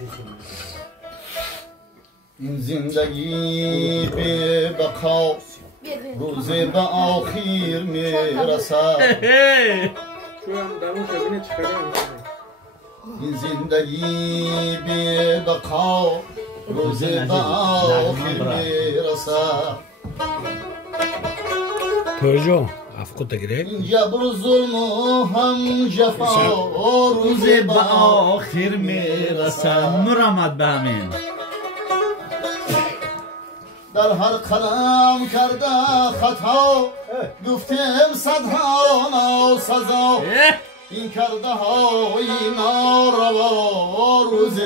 این زندگی به بقا روز به آخر میرسد. این زندگی به بقا روز به آخر میرسد. توجه افکو تگیره این جبر و ظلم و هم جفا روز به آخر میرسد. مرامد به همین در هر قدم کرده خطا گفتیم صدها ناسزا. این کرده های ناروا روز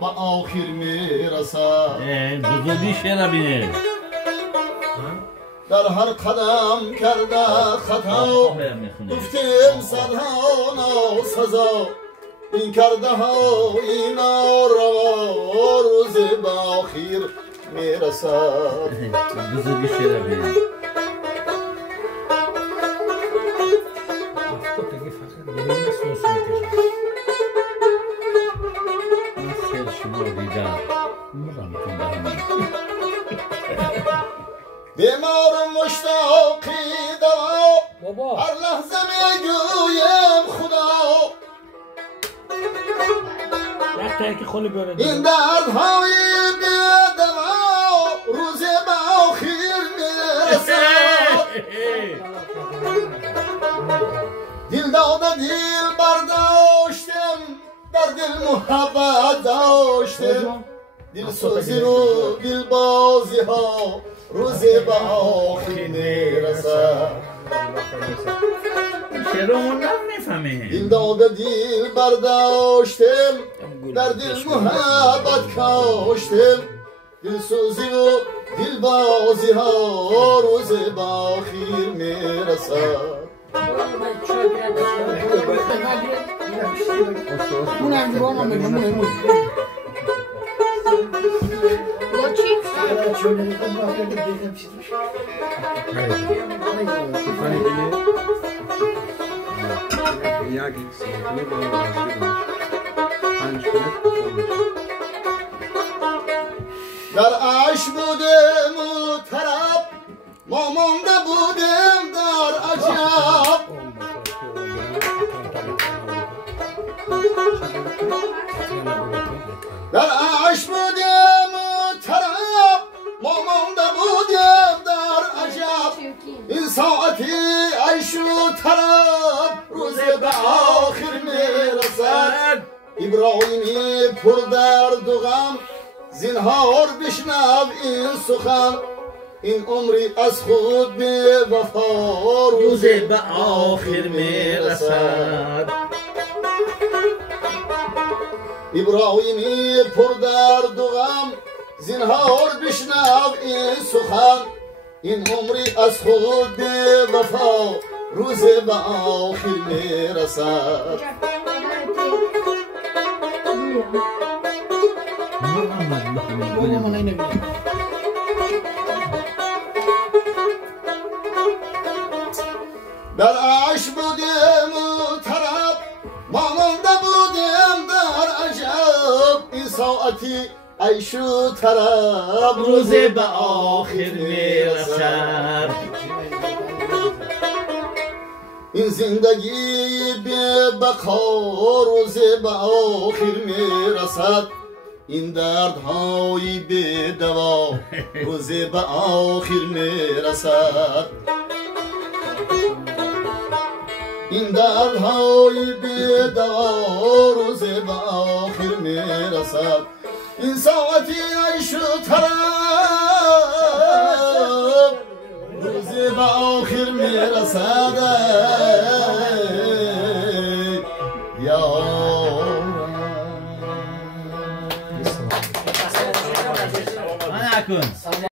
به آخر میرسد. بزرگی شعر بینه در هر قدم کرده خطا گفتیم صدها ناسزا. این کرده های ناروا روز به آخر میرسد. بزرگی شعر بینه بیمار و مشتاقی دوا هر لحظه میگویم خدا. این دردهای بی دوا روز به آخر میرسد. دل داده دل برداشتم در دل محبت داشتم. دل سوزی و دل بازی ها روز به آخر میرسد. شعرمون نمیفهمه. دل داده دل برداشتم در دل محبت کاشتم. دل سوزی و دل بازی ها روز به آخر میرسد. در عشق بودم و طرب ما مانده بودم در عجب. در عشق بودم و طرب ما مانده بودم در عجب. این ساعتی عیش و طرب روز به آخر میرسد. ابراهیمی پر درد و غم زنهار بشنو این سخن. این عمری از خود به وفا روز به آخر میرسد. ابراهیمی پر درد و غم زنهار بشنو این سخن. این عمری از خود به وفا روز به آخر میرسد. در عشق بودم و طرب ما مانده بودم در عجب. این ساعتی عیش و طرب روز به آخر میرسد. این زندگی به بقا روز به آخر میرسد. این دردهای به دوا روز به آخر میرسد. این دردهای به دوا روز به آخر میرسد. این ساعتی عیش و طرب روز به آخر میرسد.